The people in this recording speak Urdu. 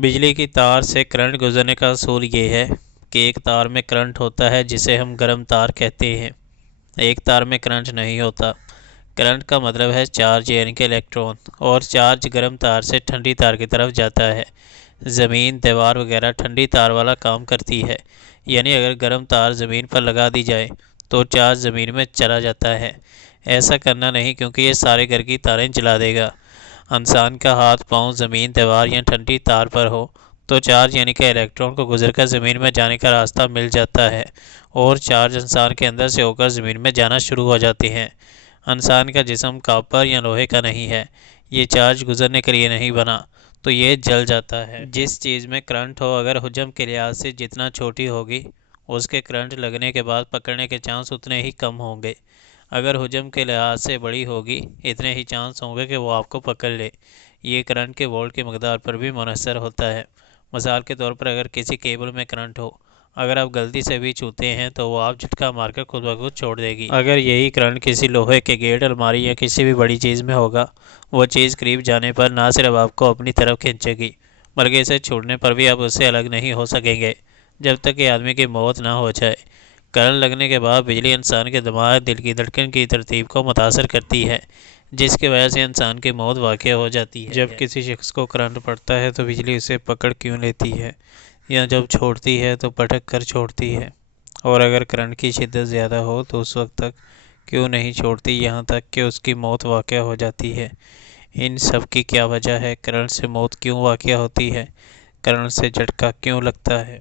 بجلی کی تار سے کرنٹ گزرنے کا اصول یہ ہے کہ ایک تار میں کرنٹ ہوتا ہے جسے ہم گرم تار کہتے ہیں۔ ایک تار میں کرنٹ نہیں ہوتا۔ کرنٹ کا مطلب ہے چارج یعنی کہ الیکٹرون، اور چارج گرم تار سے ٹھنڈی تار کی طرف جاتا ہے۔ زمین، دیوار وغیرہ ٹھنڈی تار والا کام کرتی ہے، یعنی اگر گرم تار زمین پر لگا دی جائے تو چارج زمین میں چلا جاتا ہے۔ ایسا کرنا نہیں کیونکہ یہ سارے گھر کی تاریں جلا دے گا۔ انسان کا ہاتھ، پاؤں زمین، دیوار یا ٹھنڈی تار پر ہو تو چارج یعنی کہ الیکٹرون کو گزر کر زمین میں جانے کا راستہ مل جاتا ہے، اور چارج انسان کے اندر سے ہو کر زمین میں جانا شروع ہو جاتے ہیں۔ انسان کا جسم کاپر یا لوہے کا نہیں ہے، یہ چارج گزرنے کے لیے نہیں بنا، تو یہ جل جاتا ہے۔ جس چیز میں کرنٹ ہو اگر حجم کے لحاظ سے جتنا چھوٹی ہوگی، اس کے کرنٹ لگنے کے بعد پکڑنے کے چانس اتنے ہی کم ہوں گے۔ اگر حجم کے لحاظ سے بڑی ہوگی، اتنے ہی چانس ہوں گے کہ وہ آپ کو پکڑ لے۔ یہ کرنٹ کے وولٹ کی مقدار پر بھی منحصر ہوتا ہے۔ مثال کے طور پر اگر کسی کیبل میں کرنٹ ہو، اگر آپ غلطی سے بھی چھوتے ہیں تو وہ آپ جھٹکا مار کر خود بخود چھوڑ دے گی۔ اگر یہی کرنٹ کسی لوہے کے گیٹ، الماری یا کسی بھی بڑی چیز میں ہوگا، وہ چیز قریب جانے پر نہ صرف آپ کو اپنی طرف کھینچے گی، بلکہ اسے چھوڑنے پر بھی آپ اس سے الگ نہیں ہو سکیں گے جب تک کہ آدمی کی موت نہ ہو جائے۔ کرنٹ لگنے کے بعد بجلی انسان کے دماغ، دل کی دھڑکن کی ترتیب کو متاثر کرتی ہے، جس کی وجہ سے انسان کی موت واقع ہو جاتی ہے۔ جب کسی شخص کو کرنٹ پڑتا ہے تو بجلی اسے پکڑ کیوں لیتی ہے، یا جب چھوڑتی ہے تو پٹک کر چھوڑتی ہے، اور اگر کرنٹ کی شدت زیادہ ہو تو اس وقت تک کیوں نہیں چھوڑتی یہاں تک کہ اس کی موت واقع ہو جاتی ہے۔ ان سب کی کیا وجہ ہے؟ کرنٹ سے موت کیوں واقع ہوتی ہے؟ کرنٹ سے جھٹکا کیوں لگتا ہے؟